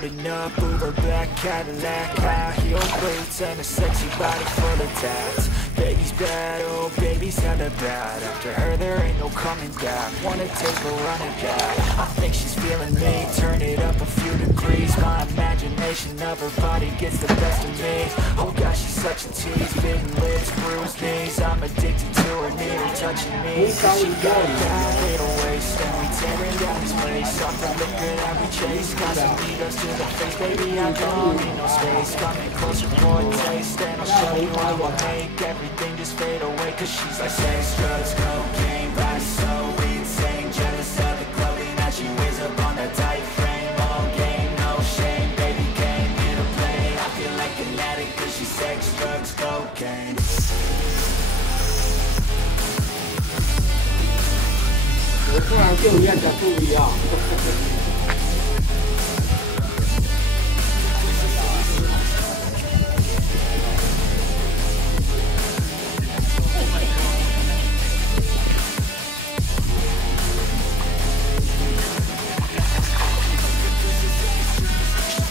rolling up, Uber black Cadillac, high heel boots and a sexy body full of tats. Baby's bad, oh baby's hella bad. After her there ain't no coming back. Wanna take a run at that. I think she's feeling me. Turn it up a few degrees. My imagination of her body gets the best of me. Oh gosh, she's such a tease. Bitten lips, bruised knees. I'm addicted to her, need her touching me. She got a bad little waist, and we tearing down this place. Off the liquor that we chase. Got some egos to the face, baby, I don't need no space. Coming closer for a taste, and I'll show you how I make everything just fade away. Cause she's like sex, drugs, cocaine, body so insane. Jealous of the clothing that she wears up on that tight frame. All game, no shame, baby came here to play. I feel like an addict cause she's sex, drugs, cocaine.我突然就变得不一样。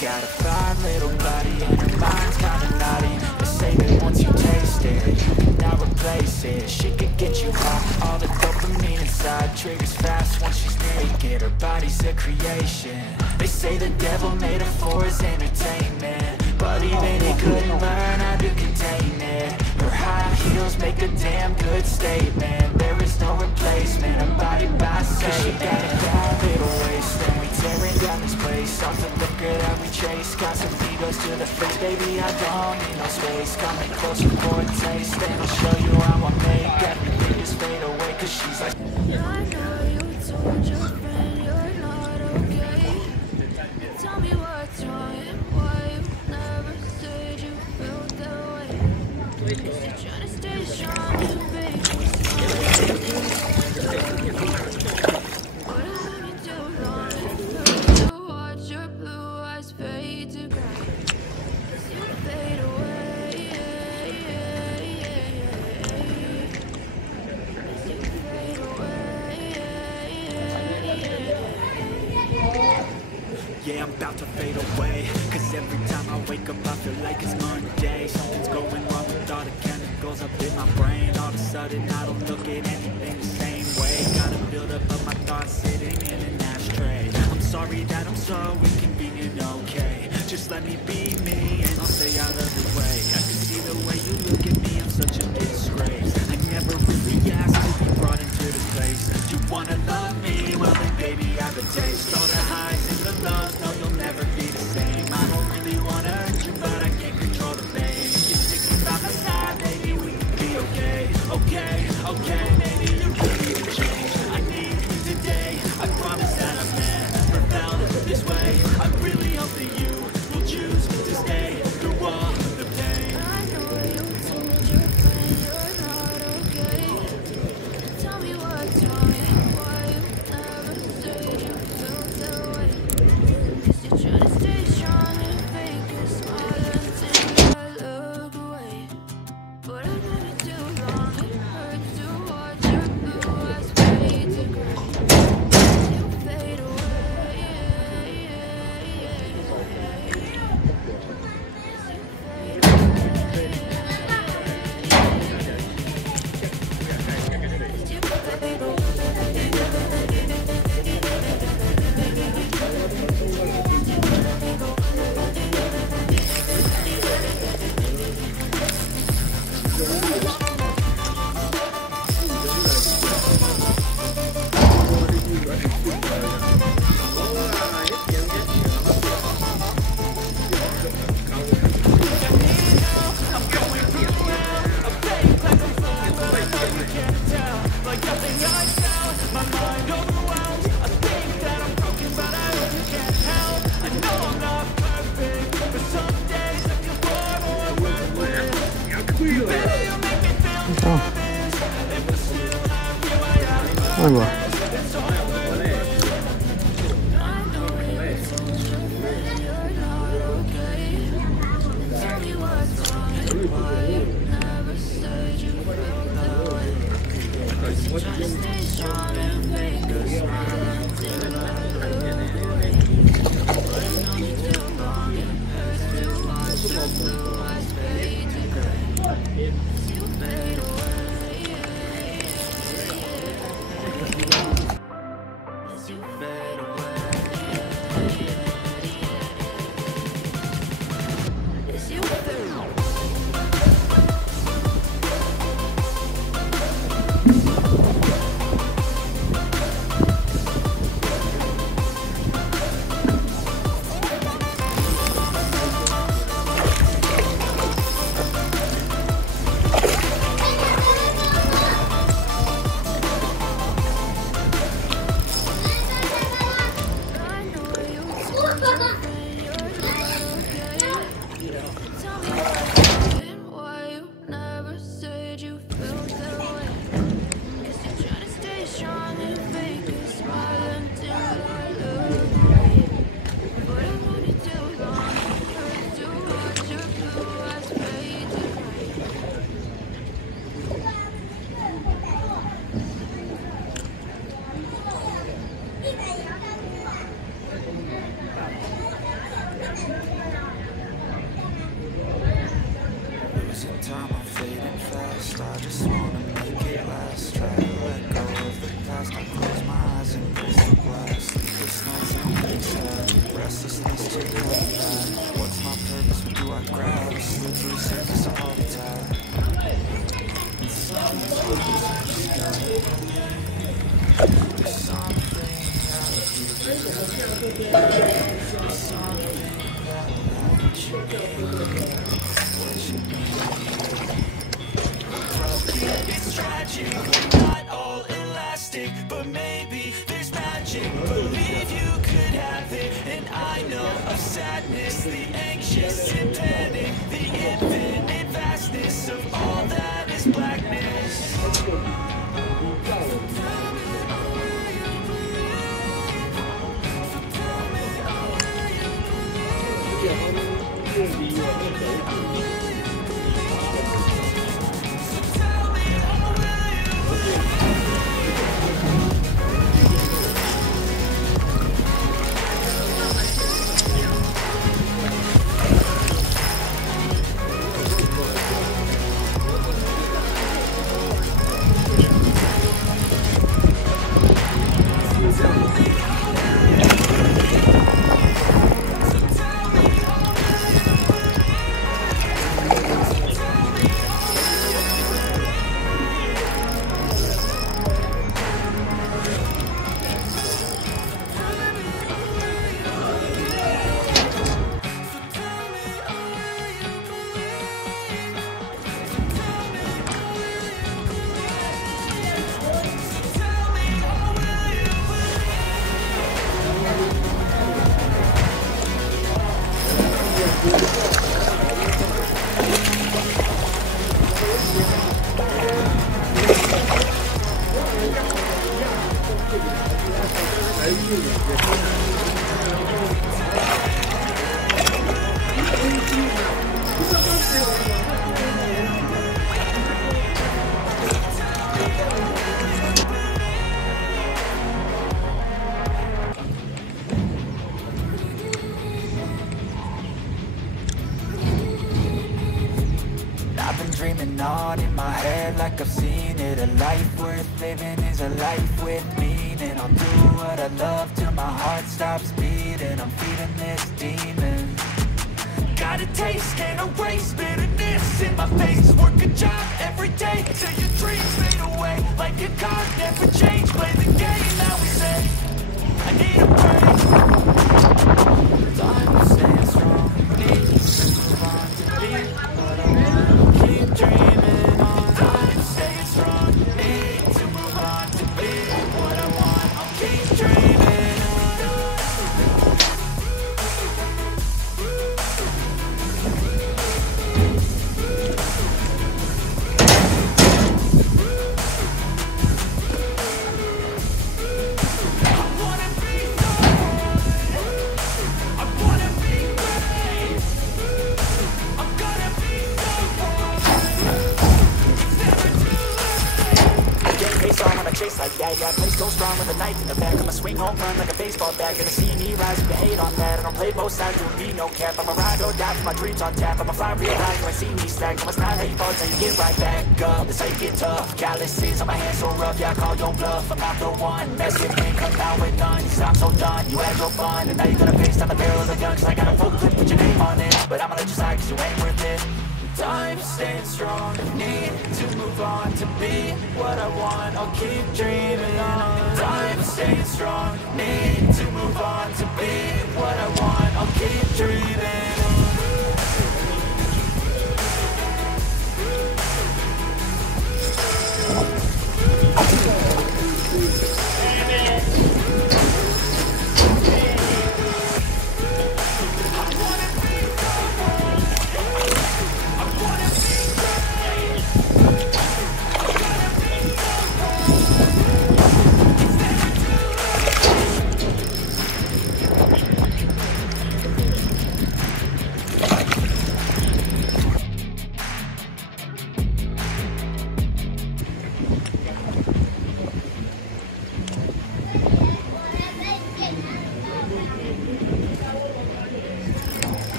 Got a fine little body and her mind's kinda naughty. They say that once you taste it, you cannot replace it. She could get you high, all the dopamine inside triggers fast once she's naked. Her body's a creation. They say the devil made her for his entertainment, but even he couldn't learn how to contain it. Her high heels make a damn good statement. There is no replacement, her body by Satan. She got a bad little waist, and we tearing down this place. Off the liquor that we chase. Got some egos to the face, baby, I don't need no space. Coming closer for a taste, and I'll show you how I make everything just fade away. Cause she's like, I know you told your friend you're not okay. Tell me what's wrong and why you never said you felt that way. Cause you're trying to stay strong and fake but I love you too long and to watch your blue eyes fade to gray. As you fade away, as you fade away. yeah, I'm about to fade away. Cause every time I wake up I feel like it's Monday. Something's going wrong with all the chemicals up in my brain. All of a sudden I don't look at anything the same way. Got a buildup of my thoughts sitting in an ashtray. I'm sorry that I'm so inconvenient, okay. Just let me be me and I'll stay out of the way. I can see the way you look at me, I'm such a disgrace. I never really asked to be brought into this place. You wanna love me? Well then baby I have a taste. All the highs and the lows, no you'll never be the same. I don't really wanna hurt you but I can't control the pain. You're sticking by my side, baby we can be okay. Okay, okay, maybe you can even change. I need you today, I promise that I've never felt this way. I really hope that you will choose to stay through all the pain. I know you told your friend you're not okay. Tell me what's wrong and why you never said you felt that way. Cause you're trying to stay strong and fake a smile until I look away. But I love you too long, it hurts to watch your blue eyes fade to gray. As you fade away, as you fade away. 아이고. Just stay strong and make a smile until I look away. But I know you do. blue eyes fade to gray as you fade away, as you fade away, as you fade away. Losing time, I'm fading fast. I just wanna make it last. Try to let go of the past. I close my eyes and raise the glass. Sleepless nights and sad. Restlessness to come back. What's my purpose? What do I grab? A slippery surface, a heart attack. There's something that It's tragic, we're not all elastic, but maybe there's magic. Believe you could have it, and I know of sadness, the anxious and panic, the infinite vastness of all that is blackness. I've been dreaming on in my head like I've seen it. A life worth living is a life with meaning. I'll do what I love till my heart stops beating. I'm feeding this demon. Got a taste, can't erase bitterness in my face. Work a job every day till your dreams fade away. Like a card, never change. Play the game, now we say I need a break. Time to stand strong. Need to move on to be what I want. Keep dreaming on. I'm staying strong. Need to move on to be what I want. I'll keep dreaming on. I wanna be so bag. Yeah, I play so strong with a knife in the back. I'ma swing home run like a baseball bat. Gonna see me rise, you can hate on that. I don't play both sides, doing me no cap. I'ma ride or die for my dreams on tap. I'ma fly real high, you ain't see me slack. No, it's not how you fall, till you get right back up. That's how you get tough. Calluses on my hands so rough, yeah, I call your bluff. I'm not the one, mess with me, come down with none. Cause I'm so done, you had your fun. And now you're gonna face down the barrel of the gun. Cause I got a full clip with your name on it. But I'ma let you slide cause you ain't worth it. I'm staying strong, need to move on to be what I want, I'll keep dreaming on. I'm staying strong, need to move on to be what I want, I'll keep dreaming on.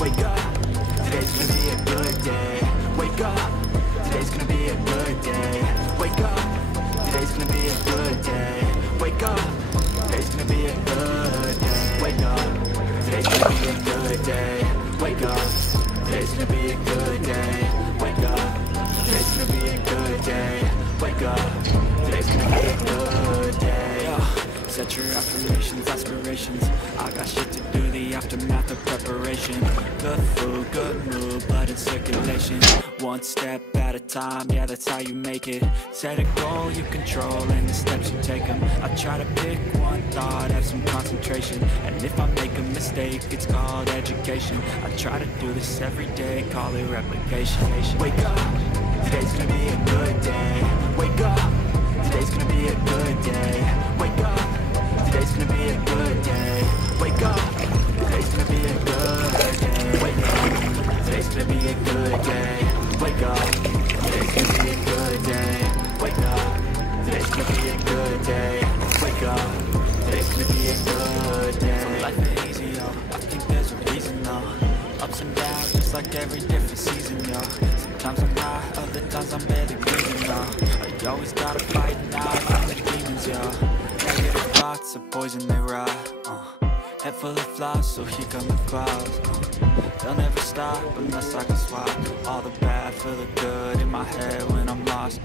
Wake up, today's gonna be a good day. Wake up, today's gonna be a good day. Wake up, today's gonna be a good day. Wake up, today's gonna be a good day. Wake up, today's gonna be a good day. Wake up, today's gonna be a good day. Wake up, today's gonna be a good day. Wake up, today's gonna be a good day. Set your affirmations, aspirations. I got shit to do, the aftermath of preparation. Good food, good mood, blood in circulation. One step at a time, yeah, that's how you make it. Set a goal you control and the steps you take them. I try to pick one thought, have some concentration. And if I make a mistake, it's called education. I try to do this every day, call it replication. Wake up, today's gonna be a good day. Wake up, today's gonna be a good day. Wake up, today's gonna be a good day. like every different season, yo. Sometimes I'm high, other times I'm barely breathing, yo. I always gotta fight now from the demons, yo. Negative thoughts are poison, they rot. Head full of flies, so here come the clouds. They'll never stop unless I can swap all the bad for the good in my head when I'm lost.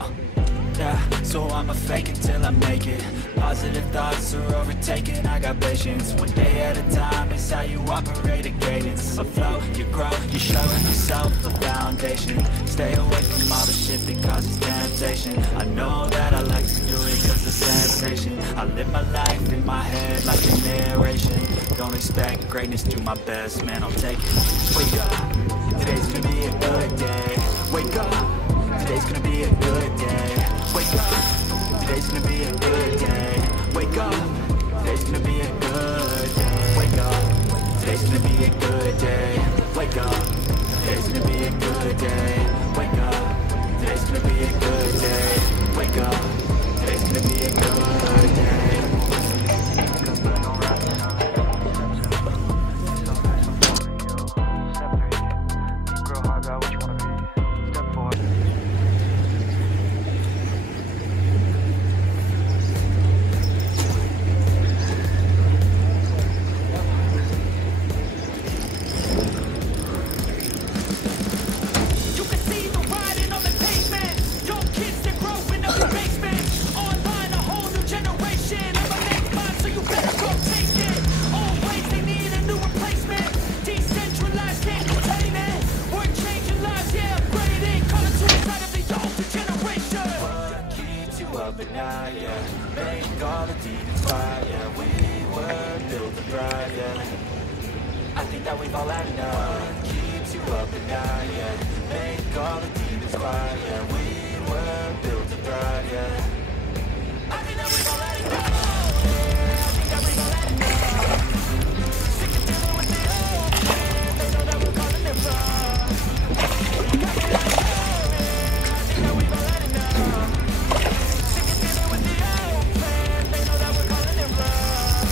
Yeah, so I'ma fake it till I make it. Positive thoughts are overtaken, I got patience. One day at a time is how you operate a cadence. Afloat, you grow, you show yourself the foundation. Stay away from all the shit that causes temptation. I know that I like to do it cause the sensation. I live my life in my head like a narration. Don't expect greatness, do my best, man, I'll take it. Wake up, today's gonna be a good day. Wake up, today's gonna be a good day. Wake up, today's gonna be a good day. Wake up, today's gonna be a good day. Wake up, today's gonna be a good day. Wake up, today's gonna be a good day. Wake up, today's gonna be a good day. Wake up, today's gonna be a good day. I think that we've all had enough. Keeps you up at night, yeah. Make all the demons quiet, yeah. We were built to thrive, yeah. I think that we've all had enough. Yeah, I think that we've all had enough. Sick of dealing with the old man. They know that we're calling it wrong. You got me like, oh, yeah. I think that we've all had enough. Sick of dealing with the old man. They know that we're calling it wrong.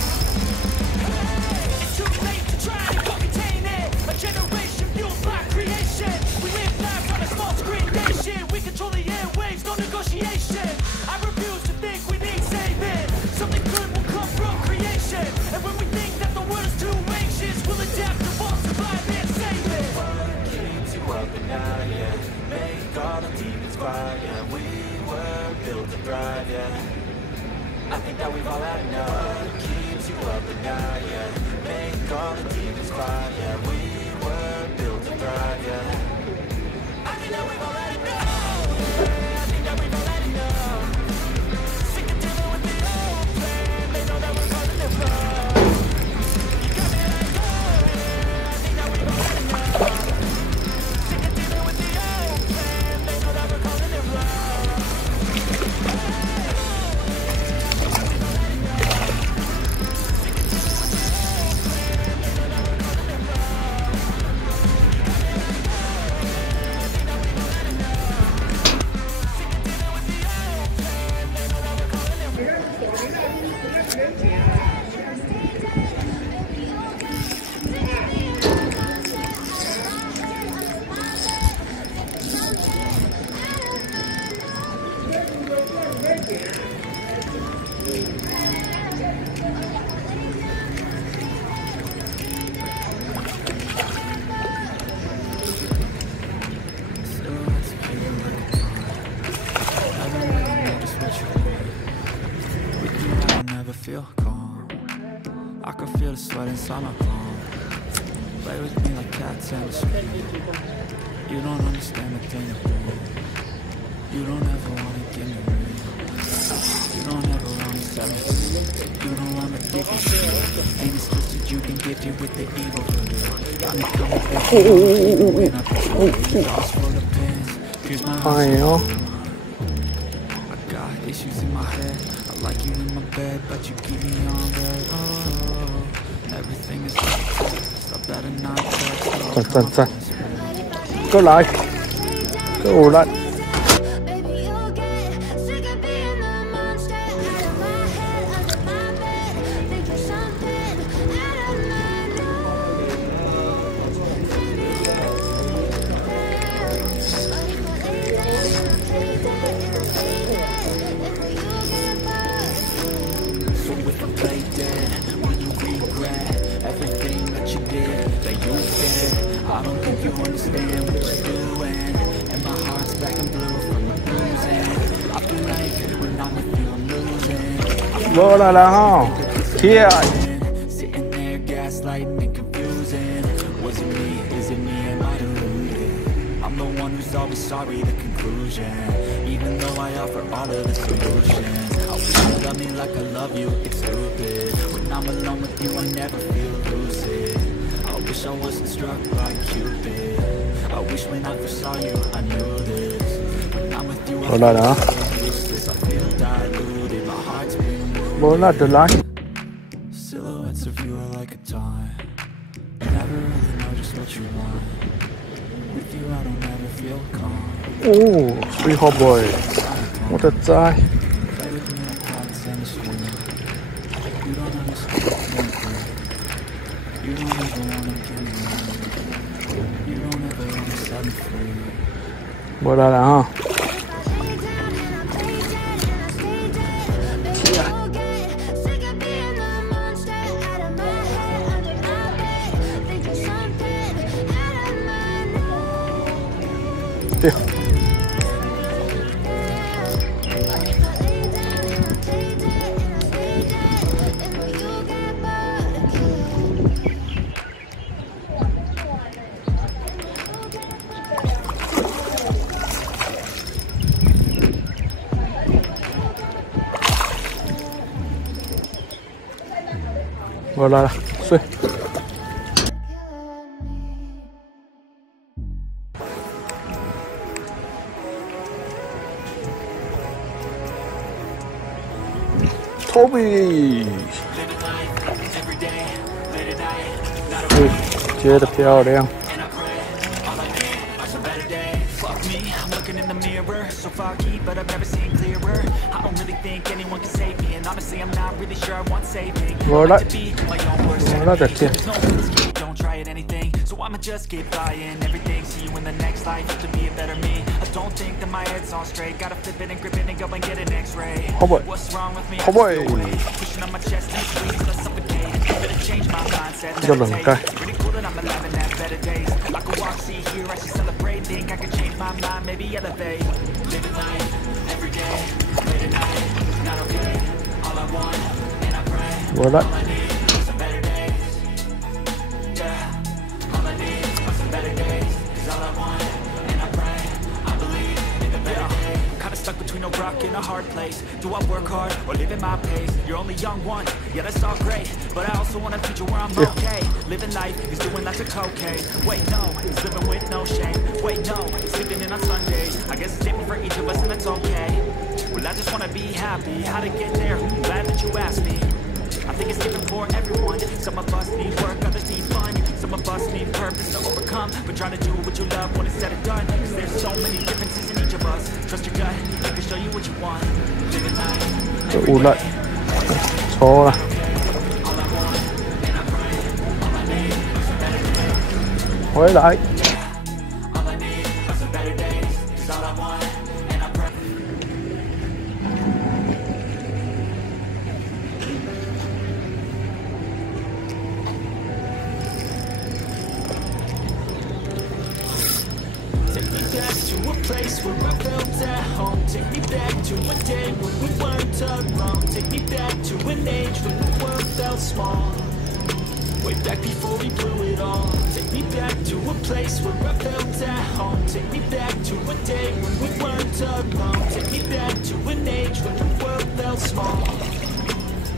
It's too late to try to contain it. A generation fueled by creation. We live lives on a small screen nation. We control the airwaves, no negotiation. I refuse to think we need saving. Something good will come from creation. And when we think that the world is too anxious, we'll adapt, evolve, survive, and save it. What keeps you up at night, yeah. Make all the demons quiet, yeah. We were built to thrive, yeah. I think that we've all had enough. Keeps you up at night, yeah. Make all the demons quiet, yeah. We were built to thrive, yeah. I think that we've all had enough. Yeah, I think that we've all had enough. Sick of dealing with the old plan. They know that we're calling it wrong. You got me like, oh, yeah. I think that we've all had enough. Sick of dealing with the old plan. They know that we're calling it wrong. Feel calm. I can feel the sweat inside my palm. Play with me like cats and a scream. You don't understand the thing of me. You don't ever wanna give me real. You don't ever wanna set me free. You know I'm addicted. Ain't it's twisted, you can get it with the evil voodoo. Got me coming back when I push you. Lost for the pins. Here's my heart. I got issues in my head. I like you in my bed, but you keep me on red. Oh, everything is like stop at a night. 在，过来，过来。 Something out of my nose. 过来了哈，贴。 Sitting there gaslighting and confusing. Was it me? Is it me? Am I deluded? I'm the one who's always sorry, the conclusion. Even though I offer all of the solutions, I wish you love me like I love you, it's stupid. When I'm alone with you, I never feel lucid. I wish I wasn't struck by Cupid. I wish when I first saw you, I knew this. When I'm with you, I feel useless. I feel diluted, my heart's been moved. Bola de lá. Silhouettes of you are like a taunt. Never really know just what you want. With you I don't ever feel calm. Oh, sweet hot boy. 我的仔。 Play with me like cats and a string. You don't understand anything. You don't ever wanna give me anything. You don't ever wanna set me free. 过来了哈。 对。过来了，睡。 Toby， 接得漂亮。 I'm looking in the mirror, so foggy, but I've never seen clearer. I don't really think anyone can save me, and honestly, I'm not really sure I want saving. I like to be my own worst enemy. There's no escape, don't try it anything. So I'ma just keep buying everything. See you in the next life, to be a better me. I don't think that my head's on straight. Gotta flip it and grip it and go and get an X-ray. What's wrong with me? Pushing on my chest and squeeze, let's suffocate. Better change my mindset. It's pretty cool that I'm alive and have better days. I could walk, see, hear, I should celebrate. Think I could change my mind, maybe elevate. Living life every day, late at night, not okay. All I want, and I pray. All I need are some better days. Yeah, all I need are some better days. 'Cause all I want, and I pray, I believe in the better days. Kinda stuck between a rock and a hard place. Do I work hard or live at my pace? You're only young one, yeah, that's all great. But I also want a future where I'm okay. Living life is doing lots of cocaine. Wait, no, it's living with no shame. Wait, no, it's sleeping in on Sundays. I guess it's different for each of us and that's okay. Well, I just wanna be happy. How to get there? I'm glad that you asked me. I think it's different for everyone. Some of us need work, others need fun. Some of us need purpose to overcome. But try to do what you love when it's said and done. 'Cause there's so many differences in each of us. Trust your gut, it can show you what you want. Living life. 这无赖，错了。回来。 To a place where I felt at home. Take me back to a day when we weren't alone. Take me back to an age when the world felt small. Way back before we blew it all. Take me back to a place where I felt at home. Take me back to a day when we weren't alone. Take me back to an age when the world felt small.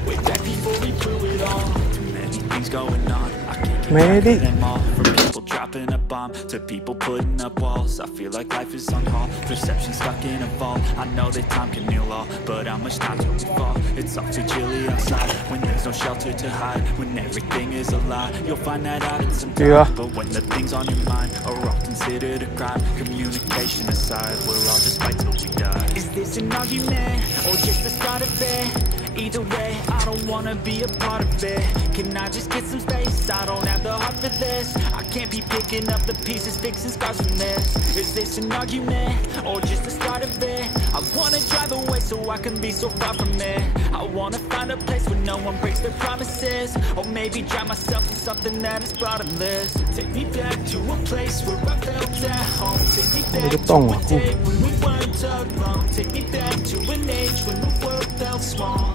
Way back before we blew it all. Too many things going on. I can't keep them all. From people dropping a bomb to people putting up walls. I feel like life is on hold. Perception stuck in a vault. I know that time can heal all, but how much time till we fall? It's all too chilly outside when there's no shelter to hide. When everything is a lie, you'll find that out in some time. But when the things on your mind are all considered a crime, communication aside, we'll all just fight till we die. Is this an argument or just the start of it? Either way, I don't wanna be a part of it. Can I just get some space? I don't have the heart for this. I can't be picking up the pieces, fixing scars from this. Is this an argument or just the start of it? I wanna drive away so I can be so far from it. I wanna find a place where no one breaks their promises. Or maybe drown myself in something that is bottomless. Take me back to a place where I felt at home. Take me back to a day when we weren't alone. Take me back to an age when the world felt small.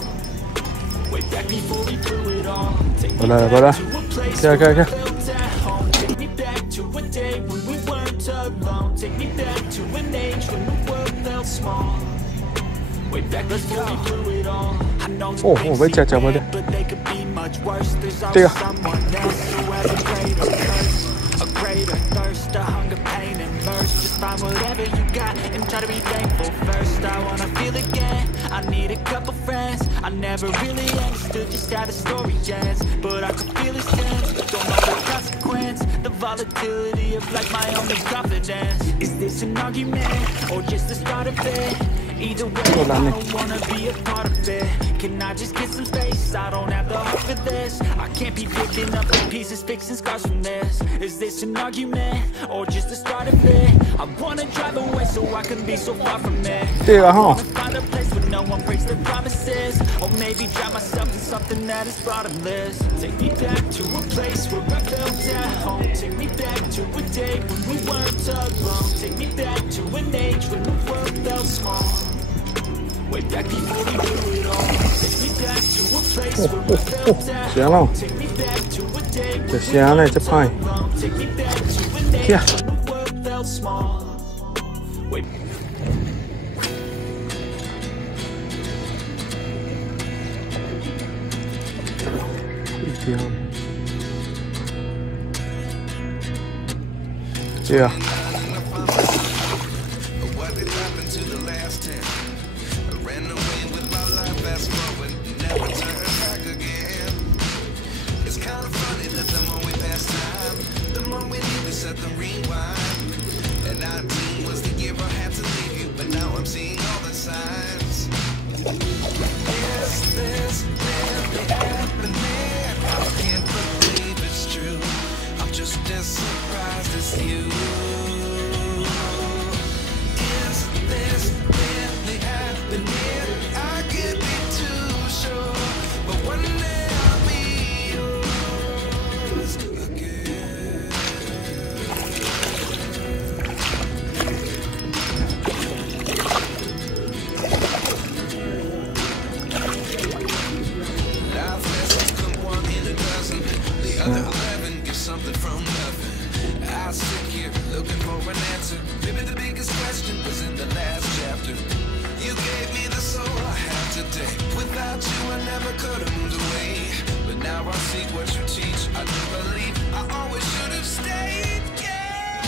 Way back before we blew it all. Take 过 me 来了，过 back 来， to a place 看 where 看 I 看， felt at home. Take me back to a day when we weren't alone. Take me back to an age when the world felt small. Way back before we blew it all. I know that 哦， things 我没夹夹过 seem 的， bad, but they could be much worse. There's 这 always 个， someone else who has a greater curse, a greater thirst, a hunger, pain, and thirst. Just find whatever you got and try to be thankful first. I wanna feel again. I need a couple friends. I never really understood just how the story ends, but I can feel it sense. Don't know the consequence, the volatility of like my only confidence. Is this an argument or just the start of it? Either way, I don't wanna be a part of it. Can I just get some space? I don't have the heart for this. I can't be picking up the pieces, fixing scars from this. Is this an argument or just the start of it? I wanna drive away so I can be so far from it. 这个哈， Find a place where no one breaks their promises, or maybe drown myself in something that is bottomless. Take me back to a place where I felt at home. Take me back to a day when we weren't alone. Take me back to an age when the world felt small. Way back before we blew it all. Take me back to a place where I felt at 行了 home. Take me back to a day when 这香嘞，这派， Take me back to an age 呀， when the world felt small. Way 香，这个， What did happen to the last 10? I ran away with my life, fast forward, never turn back again. It's kind of funny that the more we pass time, the more we need to set the rewind. And 19 was the year I had to leave you, but now I'm seeing all the signs. Is this really happening? I can't believe it's true. I'm just as surprised as you. Is this really happening? I can't be too sure, but one day I'll be yours again. Life lessons come one in a dozen. The other 11 give something from nothing. I sit here looking for an answer. Maybe the biggest question was in the last chapter. You gave me the soul I have today. Without you, I never could have moved away. But now I see what you teach. I do believe I always should have stayed. Yeah.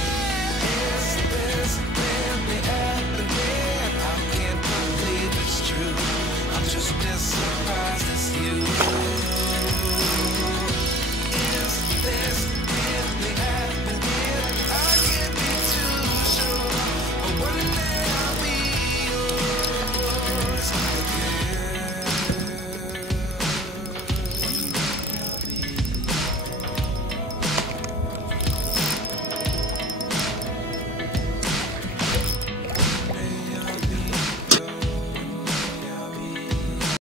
Is this really happening?